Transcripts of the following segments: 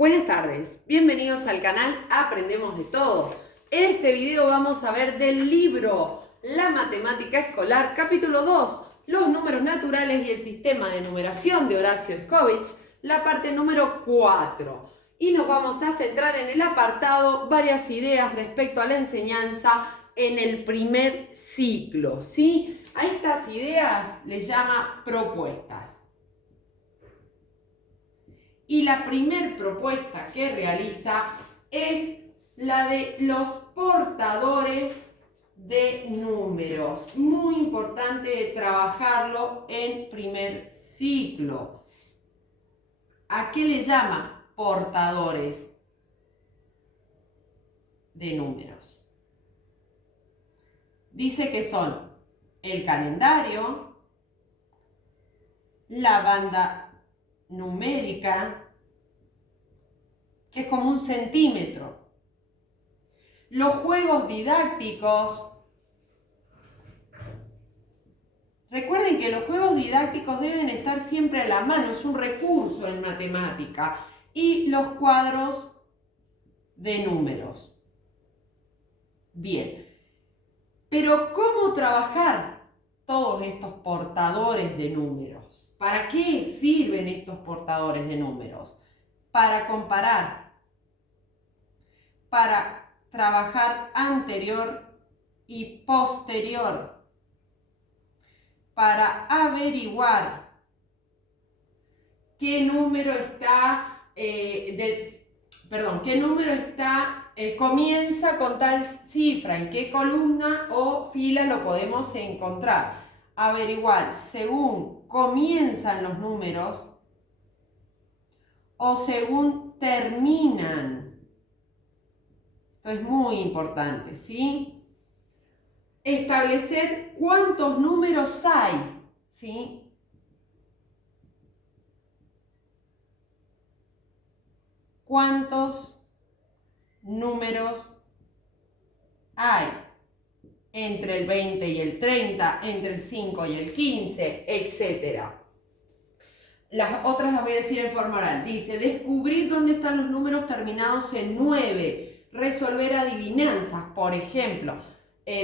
Buenas tardes, bienvenidos al canal Aprendemos de Todo. En este video vamos a ver del libro La Matemática Escolar, capítulo 2, los números naturales y el sistema de numeración de Horacio Scovich, la parte número 4. Y nos vamos a centrar en el apartado varias ideas respecto a la enseñanza en el primer ciclo, ¿sí? A estas ideas les llama propuestas. Y la primer propuesta que realiza es la de los portadores de números. Muy importante trabajarlo en primer ciclo. ¿A qué le llama portadores de números? Dice que son el calendario, la banda numérica, que es como un centímetro, los juegos didácticos. Recuerden que los juegos didácticos deben estar siempre a la mano, es un recurso en matemática, y los cuadros de números. Bien, pero ¿cómo trabajar todos estos portadores de números? ¿Para qué sirven estos portadores de números? Para comparar, para trabajar anterior y posterior, para averiguar qué número comienza con tal cifra, en qué columna o fila lo podemos encontrar. Averiguar según comienzan los números o según terminan. Esto es muy importante, ¿sí? Establecer cuántos números hay, ¿sí? ¿Cuántos números hay entre el 20 y el 30, entre el 5 y el 15, etcétera? Las otras las voy a decir en forma oral. Dice, descubrir dónde están los números terminados en 9, resolver adivinanzas, por ejemplo,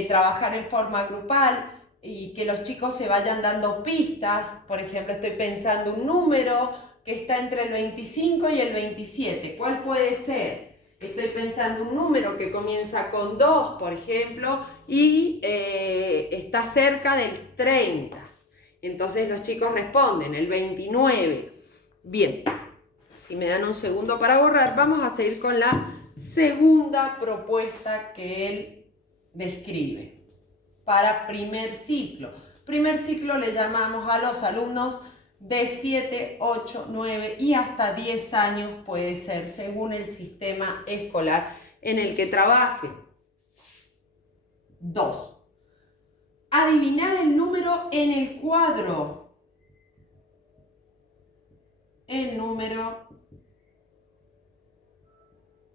trabajar en forma grupal y que los chicos se vayan dando pistas. Por ejemplo, estoy pensando un número que está entre el 25 y el 27. ¿Cuál puede ser? Estoy pensando un número que comienza con 2, por ejemplo, y está cerca del 30. Entonces los chicos responden, el 29. Bien, si me dan un segundo para borrar, vamos a seguir con la segunda propuesta que él describe para primer ciclo. Primer ciclo le llamamos a los alumnos de 7, 8, 9 y hasta 10 años puede ser, según el sistema escolar en el que trabaje. 2. Adivinar el número en el cuadro. El número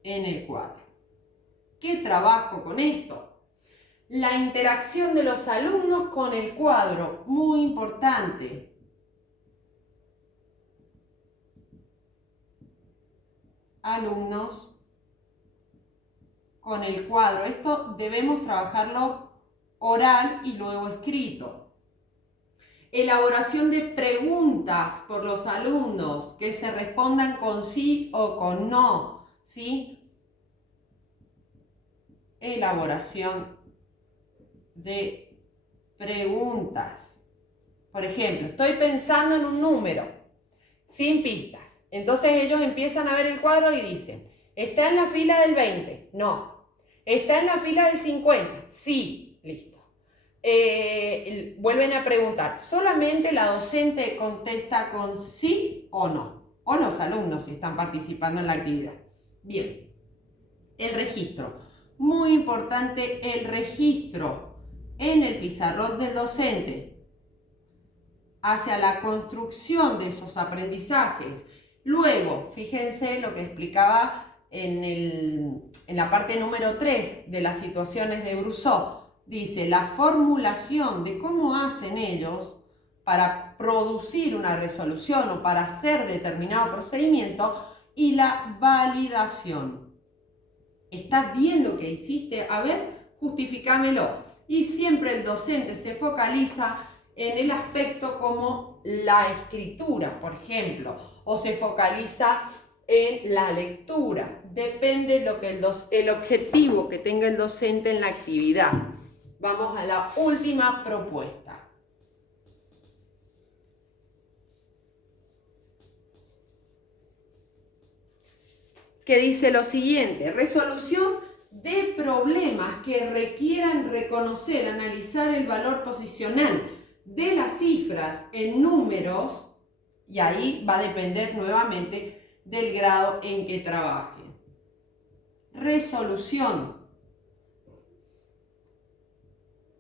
en el cuadro. ¿Qué trabajo con esto? La interacción de los alumnos con el cuadro, muy importante. Alumnos con el cuadro. Esto debemos trabajarlo oral y luego escrito. Elaboración de preguntas por los alumnos que se respondan con sí o con no, ¿sí? Elaboración de preguntas. Por ejemplo, estoy pensando en un número sin pistas. Entonces ellos empiezan a ver el cuadro y dicen, ¿está en la fila del 20? No. ¿Está en la fila del 50? Sí. Listo. Vuelven a preguntar. Solamente la docente contesta con sí o no. O los alumnos si están participando en la actividad. Bien. El registro. Muy importante el registro en el pizarrón del docente hacia la construcción de esos aprendizajes. Luego, fíjense lo que explicaba en la parte número 3 de las situaciones de Brousseau. Dice, la formulación de cómo hacen ellos para producir una resolución o para hacer determinado procedimiento y la validación. ¿Está bien lo que hiciste? A ver, justifícamelo. Y siempre el docente se focaliza en el aspecto como la escritura, por ejemplo, o se focaliza en la lectura. Depende de lo que el objetivo que tenga el docente en la actividad. Vamos a la última propuesta. Que dice lo siguiente: resolución de problemas que requieran reconocer, analizar el valor posicional de las cifras en números, y ahí va a depender nuevamente del grado en que trabajen. Resolución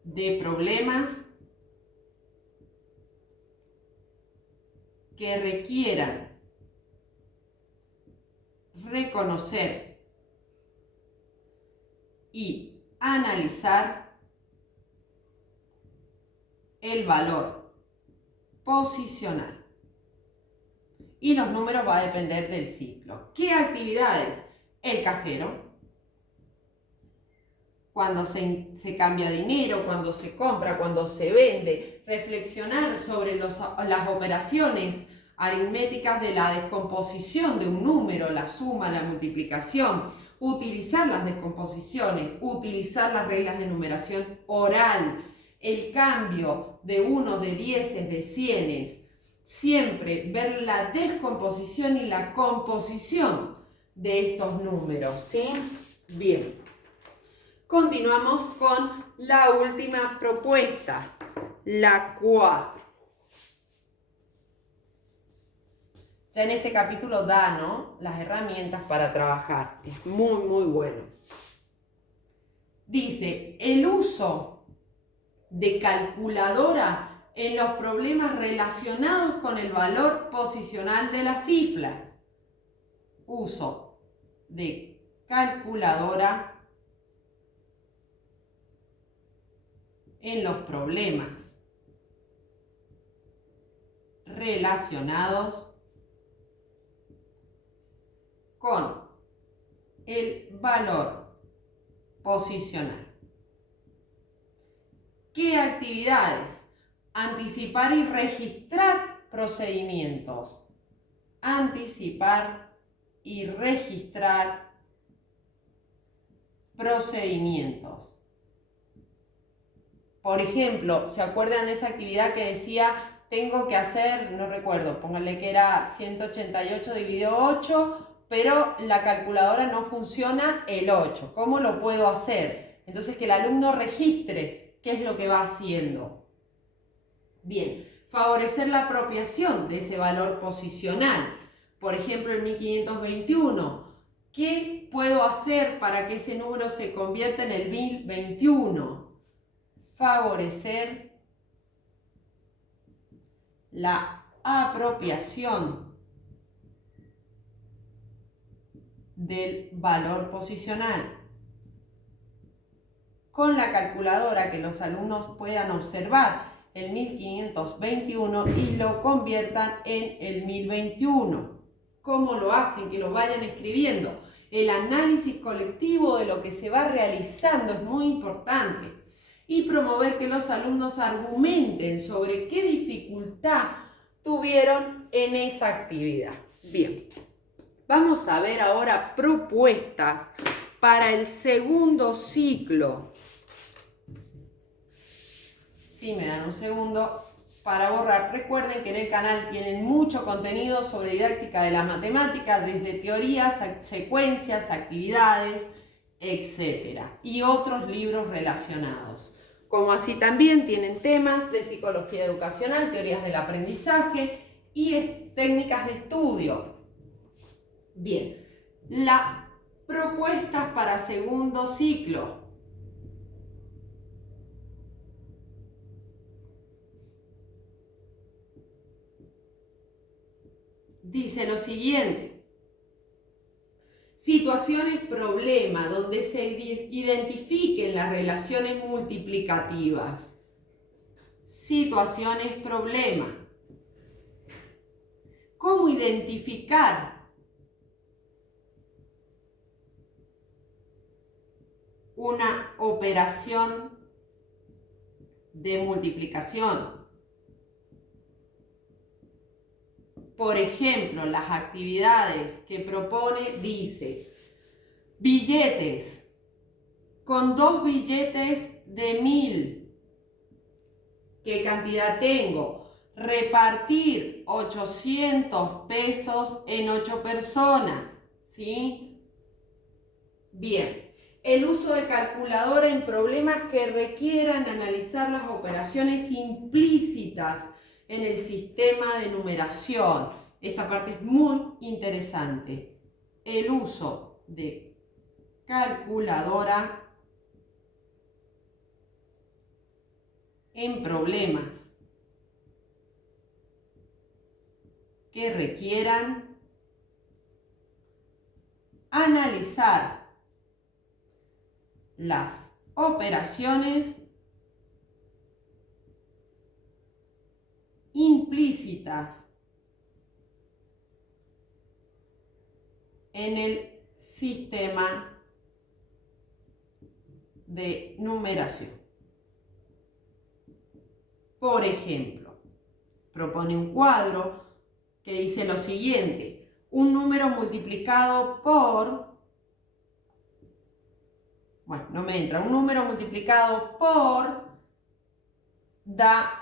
de problemas que requieran reconocer y analizar el valor posicional. Y los números va a depender del ciclo. ¿Qué actividades? El cajero, cuando se cambia dinero, cuando se compra, cuando se vende, reflexionar sobre las operaciones aritméticas de la descomposición de un número, la suma, la multiplicación, utilizar las descomposiciones, utilizar las reglas de numeración oral, el cambio de unos, de dieces, de cienes, siempre ver la descomposición y la composición de estos números, ¿sí? Bien. Continuamos con la última propuesta, la 4. Ya en este capítulo da, ¿no?, las herramientas para trabajar. Es muy, muy bueno. Dice, el uso de calculadora en los problemas relacionados con el valor posicional de las cifras. Uso de calculadora en los problemas relacionados con el valor posicional. ¿Qué actividades? Anticipar y registrar procedimientos. Anticipar y registrar procedimientos. Por ejemplo, ¿se acuerdan de esa actividad que decía, tengo que hacer, no recuerdo, pónganle que era 188 dividido 8, pero la calculadora no funciona el 8. ¿Cómo lo puedo hacer? Entonces que el alumno registre qué es lo que va haciendo. Bien, favorecer la apropiación de ese valor posicional. Por ejemplo, el 1521. ¿Qué puedo hacer para que ese número se convierta en el 1021? Favorecer la apropiación del valor posicional con la calculadora, que los alumnos puedan observar el 1521 y lo conviertan en el 1021. ¿Cómo lo hacen? Que lo vayan escribiendo. El análisis colectivo de lo que se va realizando es muy importante. Y promover que los alumnos argumenten sobre qué dificultad tuvieron en esa actividad. Bien, vamos a ver ahora propuestas para el segundo ciclo. Si me dan un segundo para borrar. Recuerden que en el canal tienen mucho contenido sobre didáctica de la matemática, desde teorías, secuencias, actividades, etc. Y otros libros relacionados. Como así también tienen temas de psicología educacional, teorías del aprendizaje y técnicas de estudio. Bien, las propuestas para segundo ciclo. Dice lo siguiente: situaciones problema donde se identifiquen las relaciones multiplicativas. Situaciones problema. ¿Cómo identificar una operación de multiplicación. Por ejemplo, las actividades que propone dice, billetes, con 2 billetes de 1000, ¿qué cantidad tengo? Repartir 800 pesos en 8 personas, ¿sí? Bien, el uso de calculadora en problemas que requieran analizar las operaciones implícitas en el sistema de numeración. Esta parte es muy interesante. El uso de calculadora en problemas que requieran analizar las operaciones implícitas en el sistema de numeración. Por ejemplo, propone un cuadro que dice lo siguiente: un número multiplicado por, bueno, no me entra, un número multiplicado por da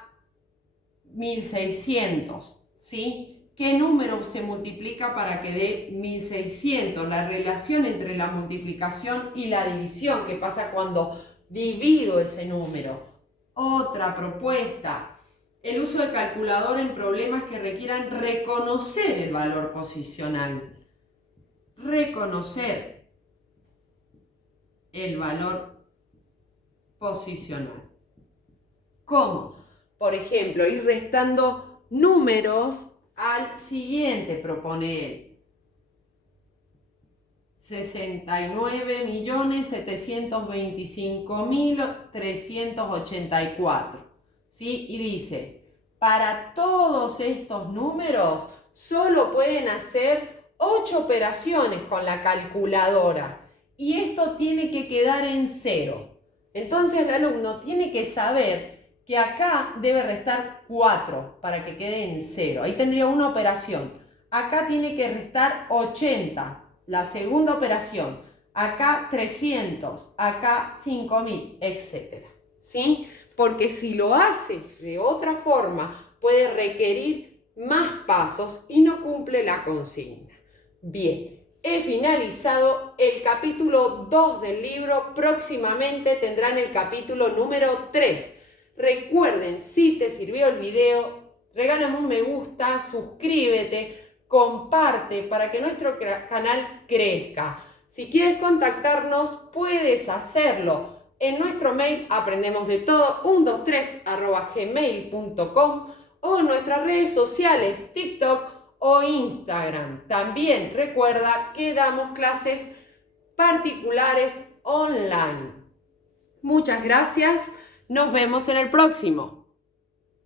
1600, ¿sí? ¿Qué número se multiplica para que dé 1600? La relación entre la multiplicación y la división, ¿qué pasa cuando divido ese número? Otra propuesta, el uso de calculadora en problemas que requieran reconocer el valor posicional. Reconocer el valor posicional. ¿Cómo? Por ejemplo, ir restando números al siguiente, propone él. 69.725.384, ¿sí? Y dice, para todos estos números solo pueden hacer 8 operaciones con la calculadora y esto tiene que quedar en 0. Entonces el alumno tiene que saber que acá debe restar 4 para que quede en 0. Ahí tendría una operación. Acá tiene que restar 80. La segunda operación, acá 300, acá 5000, etc. ¿Sí? Porque si lo hace de otra forma, puede requerir más pasos y no cumple la consigna. Bien, he finalizado el capítulo 2 del libro. Próximamente tendrán el capítulo número 3. Recuerden, si te sirvió el video, regálame un me gusta, suscríbete, comparte para que nuestro canal crezca. Si quieres contactarnos, puedes hacerlo en nuestro mail aprendemosdetodo123@gmail.com o en nuestras redes sociales, TikTok o Instagram. También recuerda que damos clases particulares online. Muchas gracias. Nos vemos en el próximo.